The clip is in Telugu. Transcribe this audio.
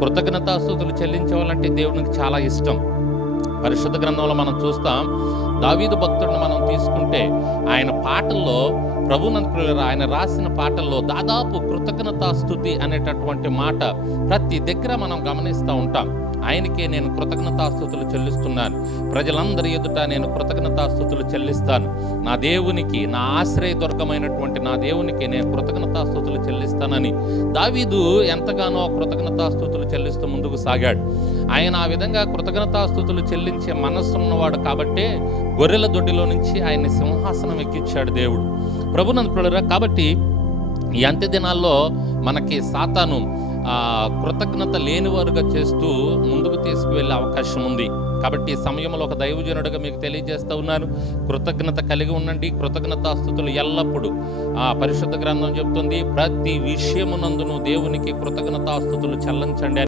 కృతజ్ఞతాస్తుతులు చెల్లించేవాళ్ళంటే దేవునికి చాలా ఇష్టం. పరిశుద్ధ గ్రంథంలో మనం చూస్తాం, దావీదు భక్తుడిని మనం తీసుకుంటే ఆయన పాటల్లో ఆయన రాసిన పాటల్లో దాదాపు కృతజ్ఞతాస్తుతి అనేటటువంటి మాట ప్రతి దగ్గర మనం గమనిస్తూ ఉంటాం. ఆయనకే నేను కృతజ్ఞతాస్తుతులు చెల్లిస్తున్నాను, ప్రజలందరి ఎదుట నేను కృతజ్ఞతాస్తుతులు చెల్లిస్తాను, నా దేవునికి, నా ఆశ్రయదుర్గమైనటువంటి నా దేవునికి నేను కృతజ్ఞతాస్తుతులు చెల్లిస్తానని దావీదు ఎంతగానో కృతజ్ఞతాస్తుతులు చెల్లిస్తూ ముందుకు సాగాడు. ఆయన ఆ విధంగా కృతజ్ఞతాస్తుతులు చెల్లించే మనస్సున్నవాడు కాబట్టే గొర్రెల దొడ్డిలో నుంచి ఆయన్ని సింహాసనం ఎక్కించాడు దేవుడు. ప్రభునందు ప్రియులారా, కాబట్టి ఈ అంత్య దినాల్లో మనకి సాతాను కృతజ్ఞత లేనివారుగా చేస్తూ ముందుకు తీసుకువెళ్ళే అవకాశం ఉంది. కాబట్టి ఈ సమయంలో ఒక దైవజనుడిగా మీకు తెలియజేస్తూ ఉన్నాను, కృతజ్ఞత కలిగి ఉండండి. కృతజ్ఞతాస్తుతులు ఎల్లప్పుడూ పరిశుద్ధ గ్రంథం చెప్తుంది, ప్రతి విషయమునందును దేవునికి కృతజ్ఞతాస్తుతులు చెల్లించండి.